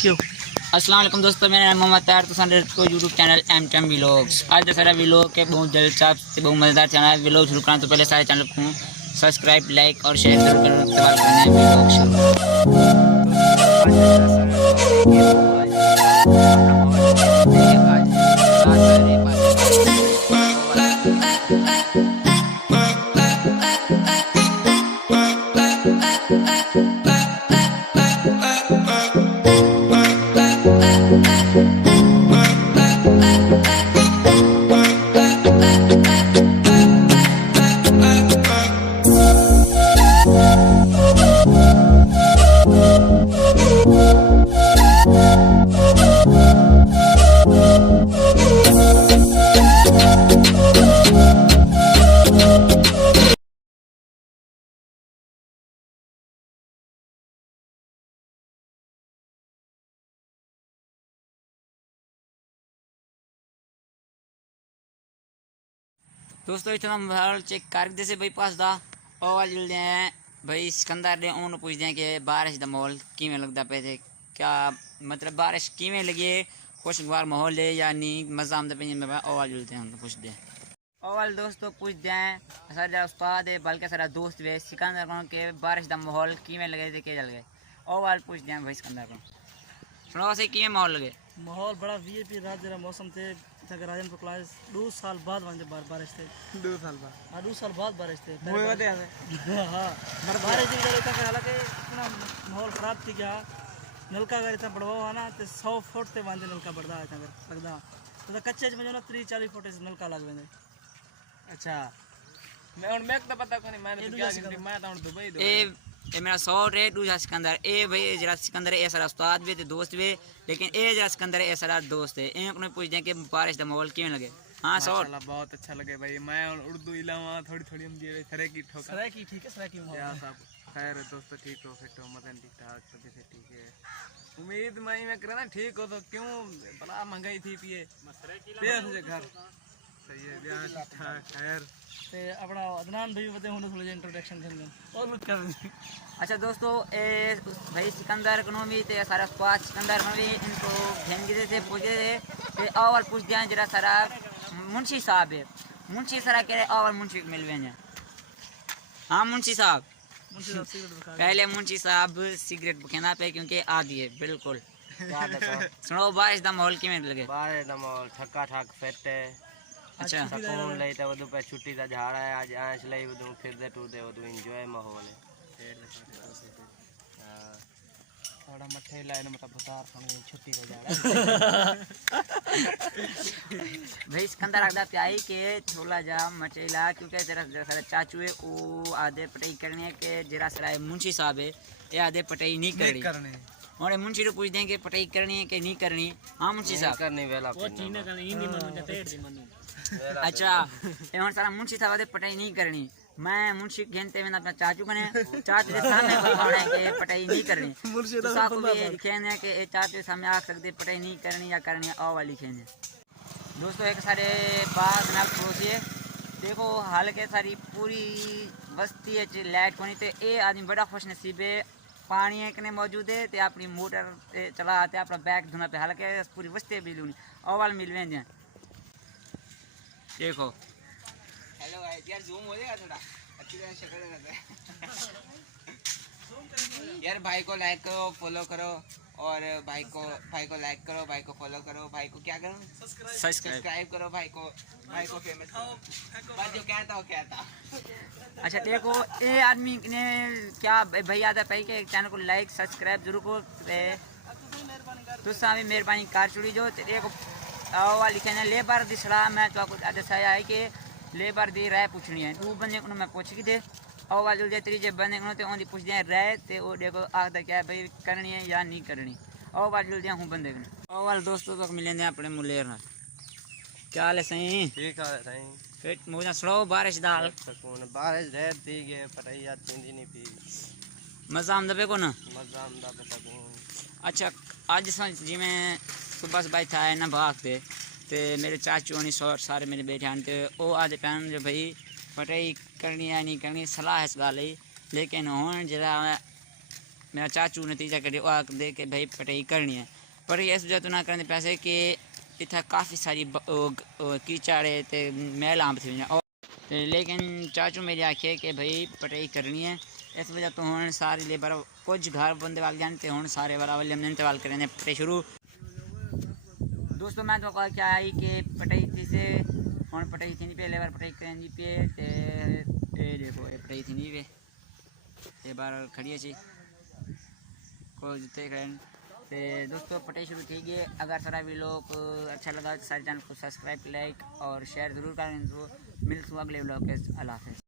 क्यों? अस्सलाम वालेकुम दोस्तों, मेरा नाम मोहम्मद तार तो यूट्यूब चैनल एम व्लॉग्स। आज का सारा व्लॉग के बहुत दिलचस्प से बहुत मज़ेदार चैनल व्लॉग शुरू करना, तो पहले सारे चैनल को सब्सक्राइब, लाइक और शेयर जरूर करें। इस्तेमाल करना है व्लॉग शुरू। दोस्तों इतना मोबाइल चेक कर जैसे भाई पास दा और जुलते हैं भाई सिकंदर ने उन्होंने पूछते हैं कि बारिश का माहौल किमें लगता पे थे, क्या मतलब बारिश किमें लगी, खुशगवार माहौल है या नहीं, मज़ा आमदा पे में और जुलते हैं उनको पूछते हैं। और दोस्तों पूछते हैं सारा उस्ताद है बल्कि सारा दोस्त भी सिकंदर को के बारिश का माहौल किमें लगे थे, क्या चल गए और पूछते हैं भाई सिकंदर को सुनो से किमें माहौल लगे। माहौल बड़ा वीआईपी रात जरा मौसम थे राजनपुर क्लास 2 साल बाद वहाँ बार बारिश थे 2 साल बाद। हाँ 2 साल बाद बारिश थे हाँ बारिश हालांकि इतना माहौल ख़राब थी क्या नलका अगर इतना बढ़वा हुआ ना तो 100 फुट से वांदे नलका बढ़ता है अगर लगता तो कच्चे में जो ना 30-40 फुट से नलका लग वेंदे। अच्छा मैं तो पता को नहीं, मैंने तो क्या गिनती मैं तो दुबई दो ए मेरा शॉर्ट है दूसरा सिकंदर ए भाई जरा सिकंदर ए सारा उस्ताद भी ते दोस्त भी, लेकिन ए जरा सिकंदर ए सारा दोस्त है। एक ने पूछते हैं कि बारिश का माहौल किवें लगे। हाँ शॉर्ट माशाल्लाह बहुत अच्छा लगे भाई। मैं उर्दू इलावा थोड़ी हम जे सरे की ठोका सराय की ठीक है सराय की या सब खैर दोस्तों ठीक हो फिट हो मदन ठीक ठाक सभी से ठीक है। उम्मीद मैं करे ना ठीक हो तो क्यों बड़ा महंगाई थी पिए से घर सही है ब्याह ठीक ठाक खैर ते अपना अदनान भाई बताए उन्होंने थोड़ा इंट्रोडक्शन करना और कुछ कर। अच्छा दोस्तों ए भाई सिकंदर को भी ते सारा स्वाद सिकंदर में भी इनको घेंगे थे पूछे थे और पूछते हैं जरा सारा मुंशी साहब है मुंशी सारा कह रहे और मुंशी मिल गए। हाँ मुंशी साहब पहले मुंशी साहब सिगरेट बुखेना पे क्योंकि आदि है बिल्कुल। सुनो बारिश का माहौल किमें लगे। बारिश का माहौल ठक्का ठक फिट है। अच्छा सकून लई तो वदू पे छुट्टी का झाड़ा है आज आंच लई वदू फिरदे टूरदे वदू एंजॉय माहौल है। थोड़ा मठे लाइन मतलब बता छुट्टी का झाड़ा भाई सिकंदर आगदा प्याई के थोड़ा जा मचेला क्योंकि जरा सारा चाचू है वो आधे पटाई करने है कि जरा सारा मुंशी साहब है ये आधे पटाई नहीं करनी और मुंशी को पूछते हैं कि पटाई करनी है कि नहीं करनी। हाँ मुंशी साहब करनी वेला अच्छा एवं सारा मुंशी साहब आधे पटाई नहीं करनी। मैं मुंशी घेनते में अपना चाचू कने चाचू के सामने बताना है कि पटाई नहीं करनी तो साहब को भी लिखेंगे कि चाचू के सामने आ सकते पटाई नहीं करनी या करनी और वाली लिखेंगे। दोस्तों एक सारे बाग नाल पड़ोसी देखो हाल के सारी पूरी बस्ती है लाइट को नहीं तो ये आदमी बड़ा खुश नसीब है पानी एक ने मौजूद है तो अपनी मोटर चला आते अपना बैग धुना पे हालांकि पूरी बस्ती बिजली नहीं और वाल मिल गए देखो। हेलो गाइस यार जूम हो जाएगा थोड़ा अच्छी तरह शक्ल यार भाई को लाइक करो फॉलो करो और भाई को लाइक करो भाई को फॉलो करो भाई को क्या करो सब्सक्राइब करो भाई को फेमस बात जो कहता हो कहता। अच्छा देखो ये आदमी ने क्या भाई आता भाई के चैनल को लाइक सब्सक्राइब जरूर को तो सामी मेहरबानी कार चुड़ी जो देखो लिखे ने लेबर दी सलाह मैं तो आपको दसाया है कि लेबर दी राय पूछनी है दो बंदे को मैं पूछ की थे और वाल जो त्रीजे बंदे को तो ओंदी पूछते हैं राय ते वो देखो आखदा क्या भाई करनी है या नहीं करनी और वाल जुलते हूं बंदे को और वाल दोस्तों तक मिलेंगे अपने मुलेर ना क्या हाल है सही ठीक है सही पेट मुझे सुनो बारिश दाल सकून बारिश रहती है पटाई आती नहीं पी मजा आमदा पे को ना मजा आमदा पे सकून। अच्छा आज जी मैं सुबह से बैठा है ना भागते तो मेरे चाचू होनी सारे मेरे बैठे आने तो वो आधे पैन जो भाई पटाई करनी है नहीं करनी सलाह है इस गाल लेकिन हूँ जरा मेरा चाचू नतीजा कर दे के भाई पटाई करनी है, पर इस वजह तो ना करने पैसे कि इतना काफ़ी सारी कीचड़ है तो मैल आम थी और लेकिन चाचू मेरी आखे कि भाई पटाई करनी है, इस वजह तो हूँ सारे लेबर कुछ घर बंदे वाल जानते हूँ सारे बराबर मिहनत वाल करें पटाई शुरू। दोस्तों मैं तो क्या आई कि पटाई थी से हूँ पटाई थी नहीं पे लेबर पटाई करें पे देखो ये पटाई थी नहीं पे ये बार खड़ी अच्छी को जितने करें तो दोस्तों पटाई शुरू की गई। अगर सारा भी लोग अच्छा लगा तो सारे चैनल को सब्सक्राइब लाइक और शेयर ज़रूर करें। तो मिलते हैं अगले ब्लॉग के। अल्लाह हाफ़िज़।